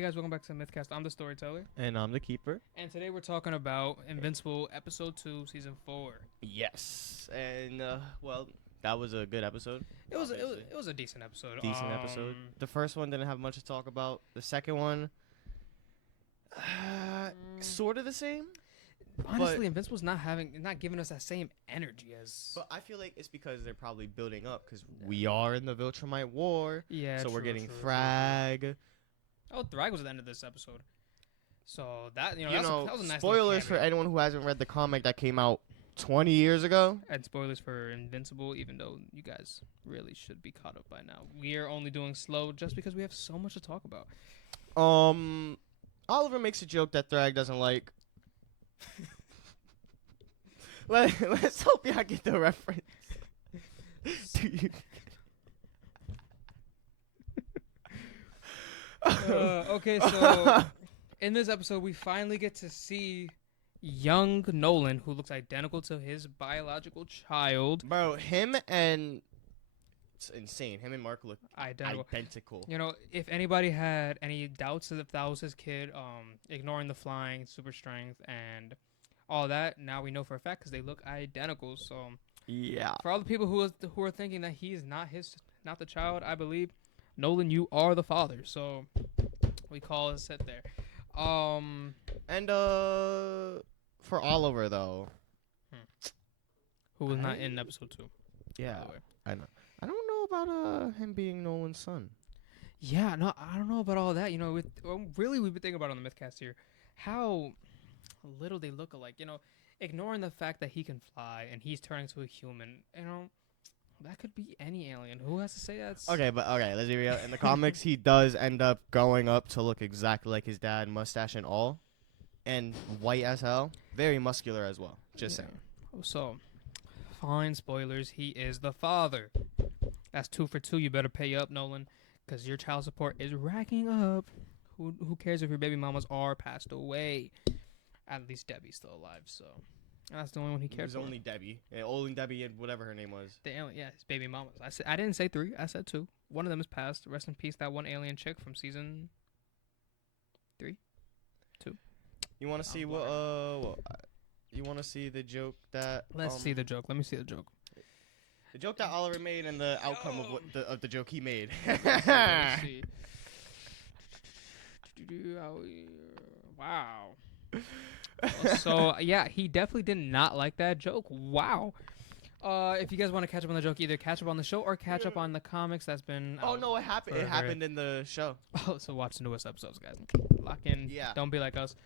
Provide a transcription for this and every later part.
Hey guys, welcome back to the Mythcast. I'm the storyteller, And I'm the keeper. and today we're talking about Invincible Episode 2, Season 4. Yes. And, well, that was a good episode. Obviously. It was a decent episode. Decent episode. The first one didn't have much to talk about. The second one, sort of the same. Honestly, Invincible's not giving us that same energy as. But I feel like it's because they're probably building up because we are in the Viltrumite War. Yeah, So we're true, getting true. Thrag. Oh, Thrag was at the end of this episode. So that that was a nice spoilers for anyone who hasn't read the comic that came out 20 years ago. And spoilers for Invincible, even though you guys really should be caught up by now. We are only doing slow just because we have so much to talk about. Oliver makes a joke that Thrag doesn't like. Let's hope y'all get the reference. Okay, so in this episode, we finally get to see young Nolan, who looks identical to his biological child. Bro, him and... It's insane. Him and Mark look identical. You know, if anybody had any doubts if that was his kid, ignoring the flying, super strength, and all that, now we know for a fact because they look identical. So yeah. For all the people who are thinking that he's not the child, I believe, Nolan, you are the father. So we call it set there. And for Oliver though, who was not in episode 2. Yeah, I know. I don't know about him being Nolan's son. Yeah, no, I don't know about all that. You know, we've been thinking about on the Mythcast here, how little they look alike. You know, ignoring the fact that he can fly and he's turning to a human. You know, that could be any alien. Who has to say that's Okay, let's be real. In the comics, he does end up going up to look exactly like his dad, mustache and all, and white as hell. Very muscular as well. Just saying. So, fine, spoilers. He is the father. That's 2 for 2. You better pay up, Nolan, because your child support is racking up. Who cares if your baby mamas are passed away? At least Debbie's still alive, so that's the only one he cares There's for. only Debbie. Yeah, only Debbie and whatever her name was. The alien, yeah, his baby mamas. I didn't say 3. I said 2. One of them is passed. Rest in peace, that one alien chick from season 3, 2. You want to see you want to see the joke that? Let's see the joke. Let me see the joke. The joke that Oliver made and the outcome of the joke he made. Let's see. Wow. So yeah, he definitely did not like that joke. Wow. If you guys want to catch up on the joke, either catch up on the show or catch up on the comics. That's been. Oh no, it happened. It happened in the show. Oh, so watch the newest episodes, guys. Lock in. Yeah. Don't be like us.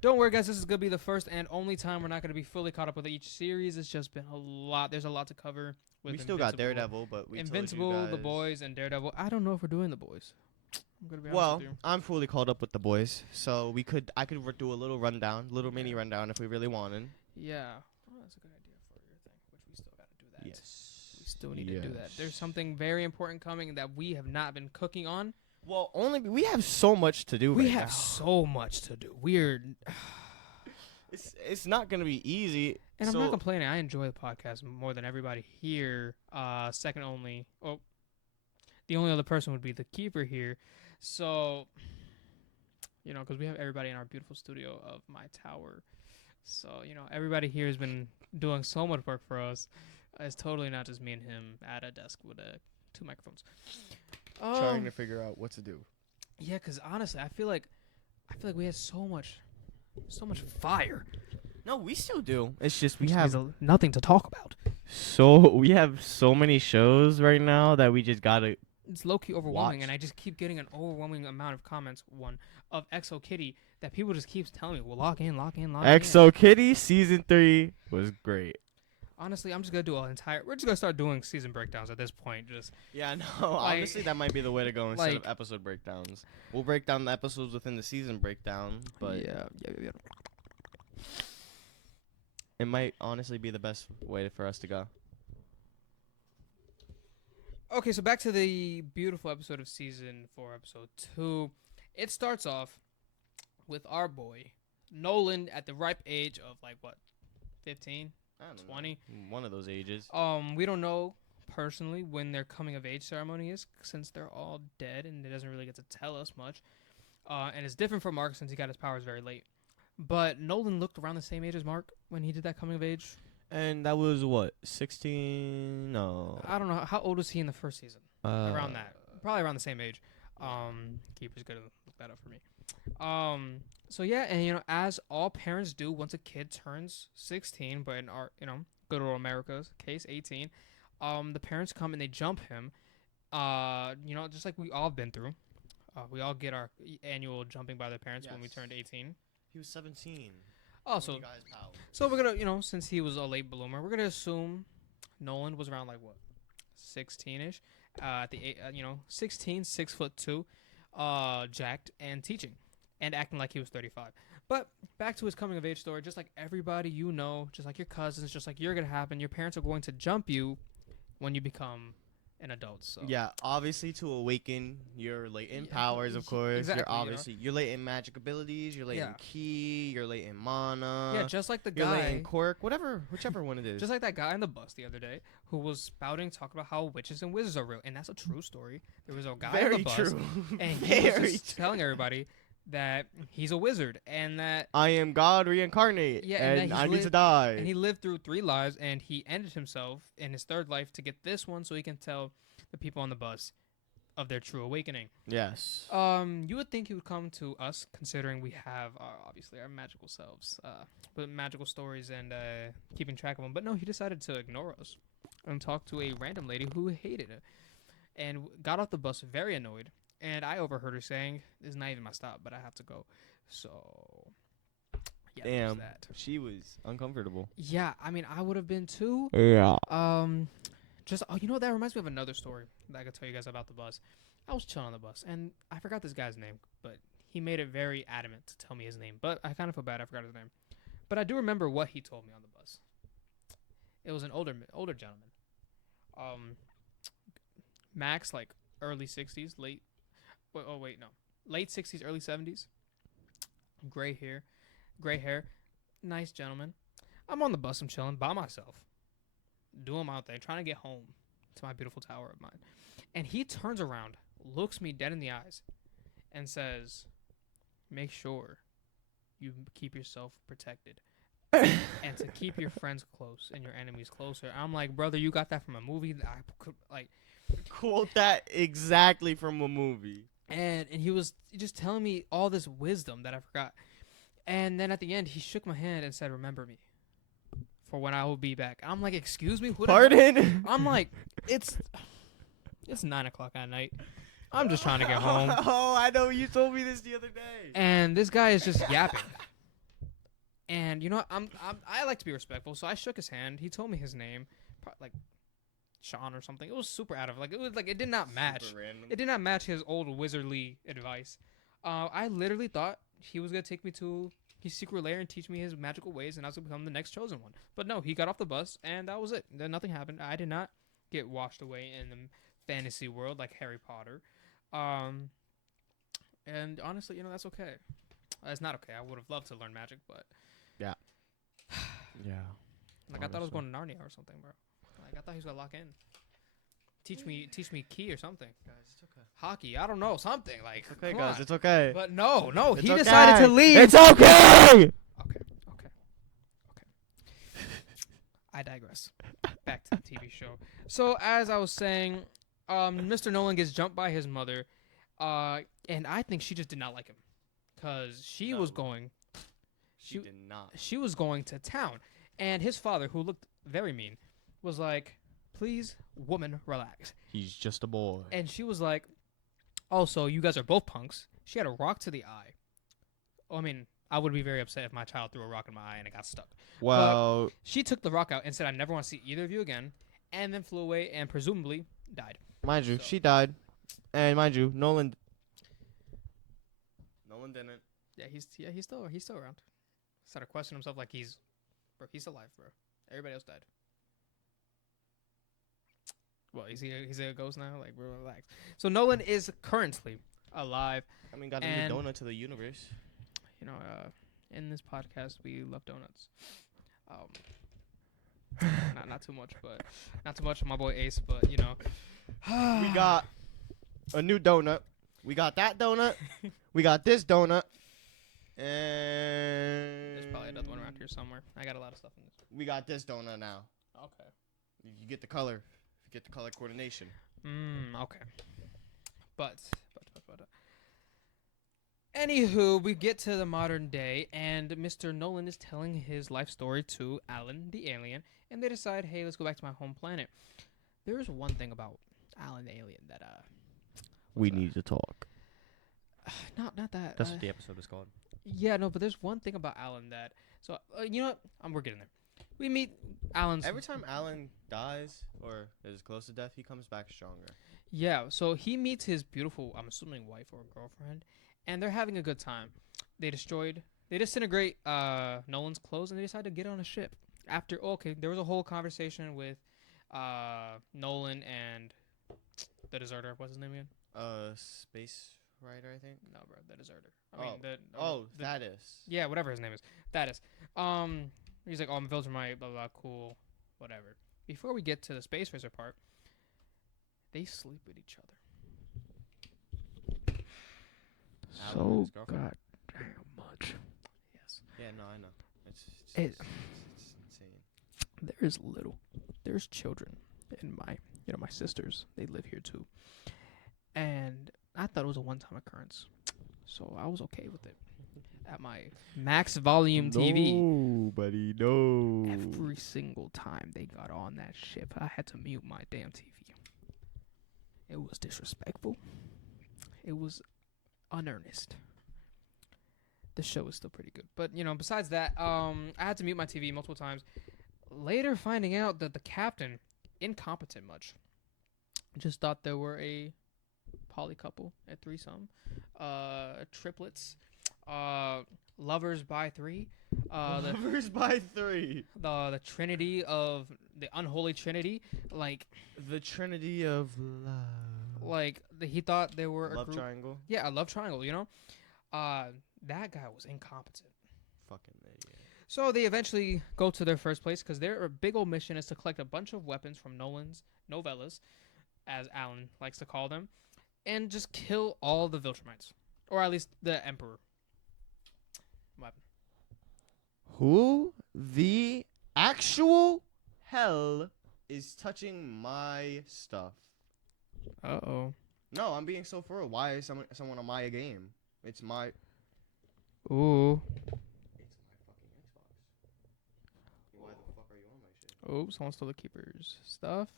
Don't worry, guys. This is gonna be the first and only time we're not gonna be fully caught up with each series. It's just been a lot. There's a lot to cover. We still got Daredevil, but we Invincible, told you guys. The Boys, and Daredevil. I don't know if we're doing The Boys. I'm gonna be honest with you. I'm fully caught up with The Boys, so I could do a little rundown, mini rundown if we really wanted. Yeah. Oh, that's a good idea for your thing, which we still gotta do that. Yes. We still need to do that. There's something very important coming that we have not been cooking on. Well, we have so much to do. We right have now. so much to do. We're. It's not gonna be easy. And I'm not complaining. I enjoy the podcast more than everybody here. Second only. Oh, the only other person would be the keeper here. So, you know, because we have everybody in our beautiful studio of my tower. So, you know, everybody here has been doing so much work for us. It's totally not just me and him at a desk with 2 microphones. Trying to figure out what to do. Yeah, because honestly, I feel like we had so much fire. No, we still do. It's just we Which have means nothing to talk about. we have so many shows right now that we just gotta. It's low-key overwhelming, watch. and I just keep getting an overwhelming amount of comments, of Exo Kitty, that people just keep telling me, well, lock in. Exo Kitty Season 3 was great. Honestly, I'm just going to do we're just going to start doing season breakdowns at this point. Yeah, no, honestly, that might be the way to go instead of episode breakdowns. We'll break down the episodes within the season breakdown, but yeah. It might honestly be the best way for us to go. Okay, so back to the beautiful episode of season 4, episode 2. It starts off with our boy, Nolan, at the ripe age of, 15? 20? One of those ages. We don't know personally when their coming of age ceremony is, since they're all dead and it doesn't really get to tell us much. And it's different for Mark since he got his powers very late. But Nolan looked around the same age as Mark when he did that coming of age. And that was what, 16? No. I don't know how old was he in the first season. Around that, probably around the same age. Keeper's gonna look that up for me. So yeah, and as all parents do once a kid turns 16, but in our good old America's case 18, the parents come and they jump him. Just like we all have been through. We all get our annual jumping by the parents when we turned 18. He was 17. Oh, so we're gonna since he was a late bloomer, we're gonna assume Nolan was around like what, 16ish, at the 16, 6'2", jacked and teaching, and acting like he was 35. But back to his coming of age story, just like everybody just like your cousins, just like you're gonna happen, your parents are going to jump you when you become an adult. So yeah, obviously to awaken your latent powers, of course. Exactly, you're latent magic abilities, you're latent ki, you're latent mana. Yeah, just like the you're guy, latent quirk, whichever one it is. Just like that guy on the bus the other day who was talking about how witches and wizards are real, and that's a true story. There was a guy on the bus, and he was just telling everybody that he's a wizard and that I am God reincarnate. Yeah, and I need to die. And he lived through 3 lives, and he ended himself in his 3rd life to get this one, so he can tell the people on the bus of their true awakening. Yes. You would think he would come to us, considering we have obviously our magical selves, with magical stories and keeping track of them. But no, he decided to ignore us and talk to a random lady who hated it, and got off the bus very annoyed. And I overheard her saying, "This is not even my stop, but I have to go." So, yeah, damn, that. She was uncomfortable. Yeah, I mean, I would have been too. Yeah. That reminds me of another story that I could tell you guys about the bus. I was chilling on the bus, and I forgot this guy's name, but he made it very adamant to tell me his name. But I kind of feel bad I forgot his name. But I do remember what he told me on the bus. It was an older gentleman. Max, like early 60s, late 60s, early 70s. Gray hair, nice gentleman. I'm on the bus, I'm chilling by myself, doing my thing, trying to get home to my beautiful tower of mine. And he turns around, looks me dead in the eyes, and says, "Make sure you keep yourself protected and to keep your friends close and your enemies closer." I'm like, brother, you got that from a movie that I could quote that exactly from a movie. And he was just telling me all this wisdom that I forgot. And then at the end, he shook my hand and said, "Remember me for when I will be back." I'm like, "Excuse me? Pardon?" I'm like, it's 9 o'clock at night. I'm just trying to get home. Oh, I know. You told me this the other day. And this guy is just yapping. And I like to be respectful, so I shook his hand. He told me his name, like Sean or something. It was super out of it did not match. It did not match his old wizardly advice. I literally thought he was gonna take me to his secret lair and teach me his magical ways, and I was gonna become the next chosen one. But no, he got off the bus, and that was it. Then nothing happened. I did not get washed away in the fantasy world like Harry Potter. And honestly, that's okay. It's not okay. I would have loved to learn magic, but yeah. Like, I thought I was going to Narnia or something, bro. Like, I thought he was gonna lock in. Teach me key or something. Guys, it's okay. Hockey, I don't know, something like. It's okay, guys. It's okay. But no, it's he okay. decided to leave. It's okay. Okay. I digress. Back to the TV show. So as I was saying, Mr. Nolan gets jumped by his mother, and I think she just did not like him, cause she was going. She did not. She was going to town, and his father, who looked very mean, was like, "Please, woman, relax." He's just a boy. And she was like, "Oh, so you guys are both punks." She had a rock to the eye. I mean, I would be very upset if my child threw a rock in my eye and it got stuck. Well, but she took the rock out and said, "I never want to see either of you again," and then flew away and presumably died. Mind you, she died. And mind you, Nolan didn't. Yeah, he's still around. Started questioning himself like he's alive, bro. Everybody else died. Well, he's a ghost now. Like, bro, relax. So Nolan is currently alive. I mean, got a new donut to the universe. In this podcast, we love donuts. Not too much, but not too much. My boy Ace, but we got a new donut We got that donut. We got this donut. And There's probably another one around here somewhere. I got a lot of stuff in this. we got this donut now. Okay. You get the color. You get the color coordination. Okay. But. Anywho, we get to the modern day, and Mr. Nolan is telling his life story to Alan, the alien, and they decide, hey, let's go back to my home planet. There is one thing about Alan, the alien, that We need to talk. not that. That's what the episode is called. Yeah, no, but there's one thing about Alan that. So you know what? We're getting there. We meet Alan's. Every time Alan dies or is close to death, he comes back stronger. Yeah, so he meets his beautiful, I'm assuming, wife or girlfriend, and they're having a good time. They disintegrate Nolan's clothes, and they decide to get on a ship. After, there was a whole conversation with Nolan and the deserter. What's his name again? Space Rider, I think. No, bro, the deserter. Thaddeus. Yeah, whatever his name is. Thaddeus. He's like, I'm Viltrumite, blah, blah, cool, whatever. Before we get to the space racer part, they sleep with each other. So goddamn much. Yes. Yeah, no, I know. It's insane. There's children in my sisters. They live here too. And I thought it was a one-time occurrence. So I was okay with it. At my max volume TV. No, buddy, no. Every single time they got on that ship, I had to mute my damn TV. It was disrespectful. It was unearnest. The show is still pretty good. But, besides that, I had to mute my TV multiple times. Later finding out that the captain, incompetent much, just thought there were a poly couple, a threesome, triplets, lovers by three. Lovers by three. The trinity of the unholy trinity, like the trinity of love. Like he thought there were Love a group, triangle. Yeah, a love triangle. That guy was incompetent. Fucking idiot. So they eventually go to their first place because their big old mission is to collect a bunch of weapons from Nolan's novellas, as Alan likes to call them, and just kill all the Viltrumites, or at least the Emperor. Weapon. Who the actual hell is touching my stuff? Uh-oh. No, I'm being so for real. Why is someone on my game? It's my. Ooh. It's my fucking Xbox. Why the fuck are you on my shit? Oh, someone stole the keeper's stuff.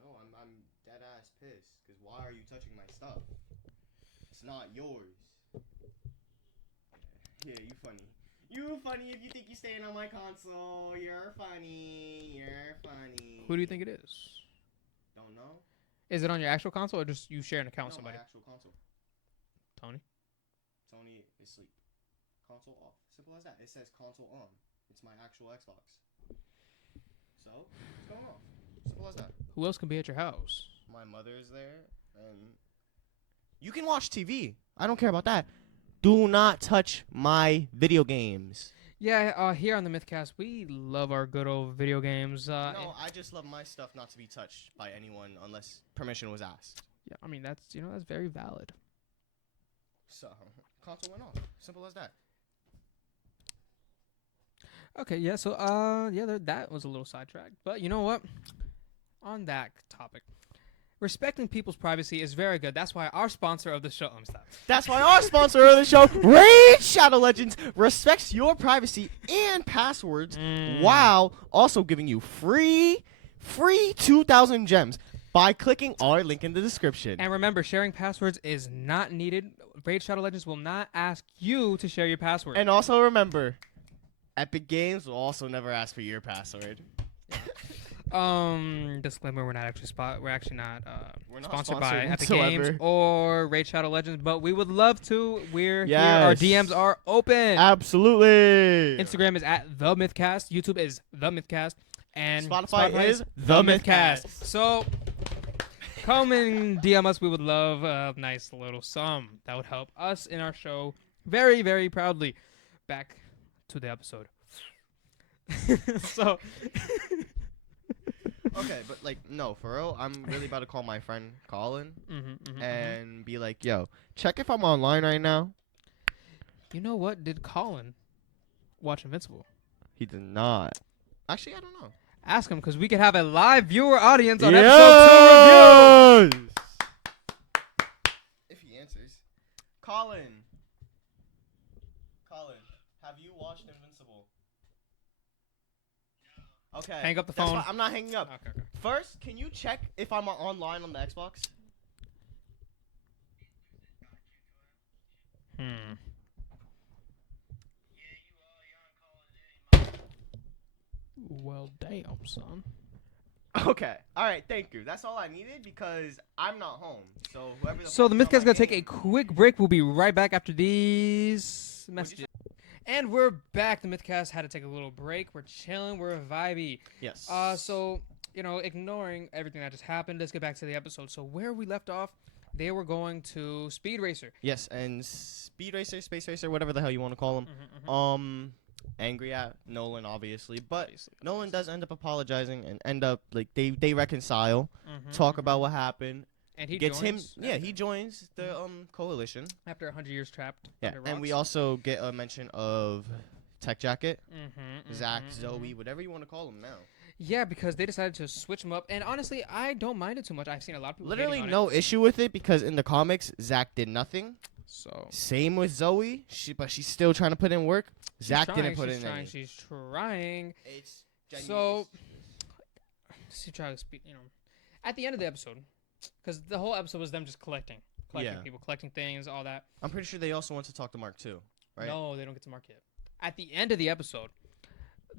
No, I'm dead ass pissed. Cause why are you touching my stuff? It's not yours. Yeah, you funny. You funny if you think you're staying on my console. You're funny. You're funny. Who do you think it is? Don't know. Is it on your actual console or just you share an account with No, somebody? my actual console. Tony? Tony is asleep. Console off. Simple as that. It says console on. It's my actual Xbox. So, what's going on? Simple as that. Who else can be at your house? My mother is there, and you can watch TV. I don't care about that. Do not touch my video games. Yeah, here on the Mythcast, we love our good old video games. No, I just love my stuff not to be touched by anyone unless permission was asked. Yeah, I mean that's very valid. So, console went off. Simple as that. Okay, yeah. So, that was a little sidetracked, but you know what? On that topic, respecting people's privacy is very good. That's why our sponsor of the show, That's why our sponsor of the show, Raid Shadow Legends, respects your privacy and passwords while also giving you free 2,000 gems by clicking our link in the description. And remember, sharing passwords is not needed. Raid Shadow Legends will not ask you to share your password. And also remember, Epic Games will also never ask for your password. Disclaimer: we're actually not We're not sponsored by Epic whatsoever. Games or Raid Shadow Legends, but we would love to. We're here. Yes. Our DMs are open. Absolutely. Instagram is at The Mythcast. YouTube is The Mythcast. And Spotify is The Mythcast. So come and DM us. We would love a nice little sum. That would help us in our show very, very proudly. Back to the episode. So Okay, but like, no, for real, I'm really about to call my friend Colin Mm-hmm. and be like, yo, check if I'm online right now. You know what? Did Colin watch Invincible? He did not. Actually, I don't know. Ask him because we could have a live viewer audience on episode 2 review. If he answers. Colin, have you watched Invincible? Okay. Hang up the That's phone. fine. I'm not hanging up. Okay. First, can you check if I'm online on the Xbox? Well, damn, son. Okay. All right. Thank you. That's all I needed because I'm not home. So whoever. So the fuck is Mythcast on gonna my take a game- quick break. We'll be right back after these What'd you messages. And we're back. The Mythcast had to take a little break. We're chilling. We're vibey. Yes. So ignoring everything that just happened, let's get back to the episode. So where we left off, they were going to Speed Racer. Yes, and Speed Racer, Space Racer, whatever the hell you want to call him. Angry at Nolan, obviously, but Nolan does end up apologizing and end up like they reconcile, talk about what happened. And he gets joins him. Yeah, he joins the coalition. after 100 years trapped. Yeah, under and we rocks. also get a mention of Tech Jacket, Zach, mhm. Zoe, whatever you want to call him now. Yeah, because they decided to switch them up, and honestly, I don't mind it too much. I've seen a lot of people Literally hating on no issue with it because in the comics, Zach did nothing. it. So Same with Zoe, but she's still trying to put in work. Zach didn't put in any. She's trying. It's So, she tried to speak. At the end of the episode, because the whole episode was them just collecting Yeah. people, collecting things, all that. I'm pretty sure they also want to talk to Mark too, right? No, they don't get to Mark yet. At the end of the episode,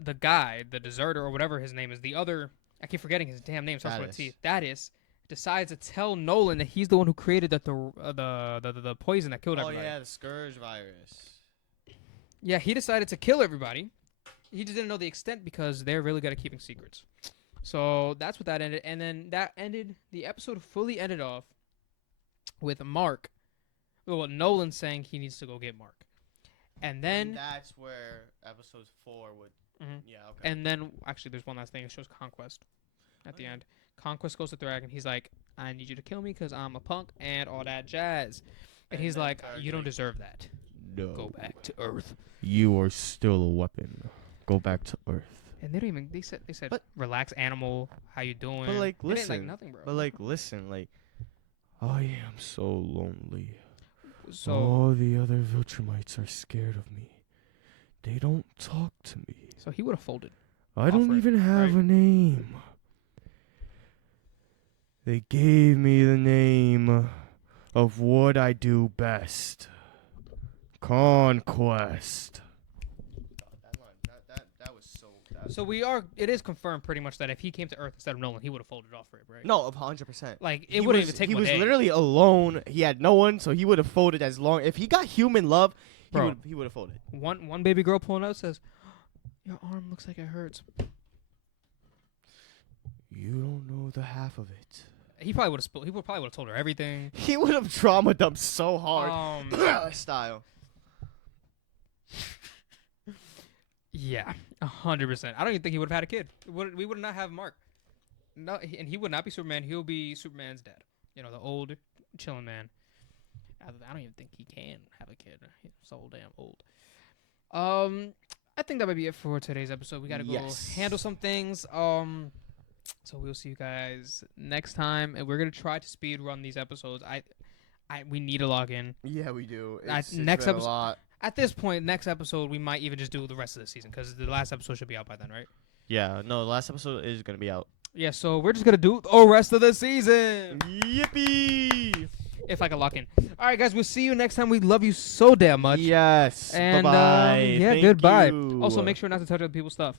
the guy, the deserter or whatever his name is, the other, I keep forgetting his damn name. Starts with a T. Thaddeus decides to tell Nolan that he's the one who created the poison that killed Oh everybody. yeah, the Scourge virus. Yeah, he decided to kill everybody. He just didn't know the extent because they're really good at keeping secrets. So that's what that ended. And then the episode fully ended off with Mark, well, Nolan saying he needs to go get Mark. And then, And that's where episode 4 would. Mhm. Yeah, okay. and then, actually, there's one last thing. It shows Conquest at the end. Conquest goes to Thrag, and he's like, I need you to kill me because I'm a punk and all that jazz. And he's then like, Thrag's you don't like, deserve that. No. Go back to Earth. You are still a weapon. Go back to Earth. And they don't even, they said, But- relax, animal, how you doing? But like, They didn't like listen. nothing, bro. But like, listen. Like, I am so lonely. So, All the other Viltrumites are scared of me. They don't talk to me. so he would have folded. I don't Offer it, even have right. a name. They gave me the name of what I do best. Conquest. That was so. So it is confirmed pretty much that if he came to Earth instead of Nolan, he would have folded off for it, right? No, 100%. Like, it wouldn't even take He him a was day. literally alone. He had no one, so he would have folded as long. If he got human love, Bro. he would have folded. One baby girl pulling out says, your arm looks like it hurts. You don't know the half of it. He probably would have probably would have told her everything. He would have trauma dumped so hard. Style. Yeah, 100%. I don't even think he would have had a kid. We would not have Mark. No, and he would not be Superman. He'll be Superman's dad. The old, chilling man. I don't even think he can have a kid. He's so damn old. I think that might be it for today's episode. We gotta go handle some things. So we'll see you guys next time, and we're gonna try to speed run these episodes. We need to log in. Yeah, we do. Next episode. At this point, next episode, we might even just do the rest of the season because the last episode should be out by then, right? Yeah, no, the last episode is going to be out. Yeah, so we're just going to do the rest of the season. Yippee! If I can lock in. All right, guys, we'll see you next time. We love you so damn much. Yes. And bye-bye. yeah, Thank goodbye. you. Also, make sure not to touch other people's stuff.